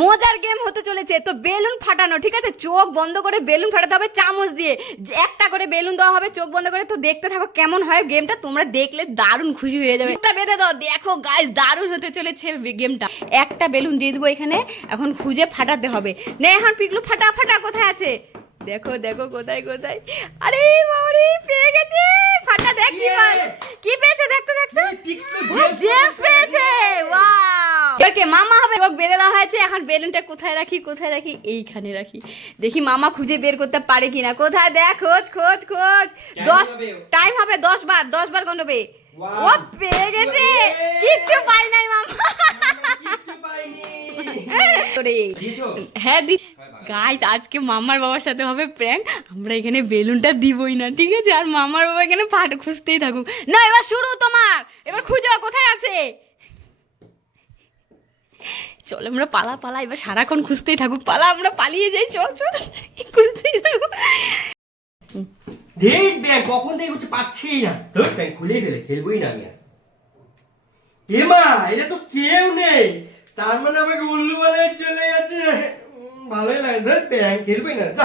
মজার গেম হতে চলেছে। তো বেলুন ফাটানো, ঠিক আছে? চোখ বন্ধ করে বেলুন ফাটাতে হবে চামচ দিয়ে। একটা করে বেলুন দেওয়া হবে চোখ বন্ধ করে। তো দেখতে থাকো কেমন হয় গেমটা, তোমরা দেখলে দারুণ খুশি হয়ে যাবে। একটা বেঁধে দাও, দেখো গাইস দারুণ হতে চলেছে গেমটা। একটা বেলুন দিয়ে দেবো এখানে, এখন খুঁজে ফাটাতে হবে। নে এখন পিকলু ফাটা ফাটা, কোথায় আছে? দেখো দেখো কোথায় কোথায়। আরে বাবারে পেয়ে গেছে, ফাটা দেখ কি পায়। কি পেয়েছে দেখতে দেখতে, জেমস পেয়েছে। ওয়াও, এবার কে মামা হবে? ওকে বেঁধে দেওয়া হয়েছে। এখন বেলুনটা কোথায় রাখি কোথায় রাখি, এইখানে রাখি। দেখি মামা খুঁজে বের করতে পারে কিনা। কোথায় দেখ, খোঁজ খোঁজ খোঁজ। 10 টাইম হবে, 10 বার গন্ডবে। ও পেয়ে গেছে, কিচ্ছু পাই নাই মামা। হ্যাঁ দি গাইস, আজকে মামার বাবার সাথে হবে প্র্যাঙ্ক। আমরা এখানে বেলুনটা দিবই না, ঠিক আছে? আর মামার বাবা এখানে ফাট খুঁজতেই থাকুক। না এবার শুরু তোমার, এবার খুঁজো কোথায় আছে। চল আমরা পালা পালা, এবার সারাক্ষণ খুঁজতেই থাকুক। পালা, আমরা পালিয়ে যাই, চল চল খুঁজতেই থাকুক। দেখ ব্যাগ কখন থেকে কিছু পাচ্ছি না। তোর ব্যাগ খুলে গেলে খেলবোই না আমি আর। এমা এটা তো কেউ নেই, তার মানে আমাকে উল্লু বানায় চলে গেছে। ভালোই লাগে, ধর ব্যাগ খেলবোই না।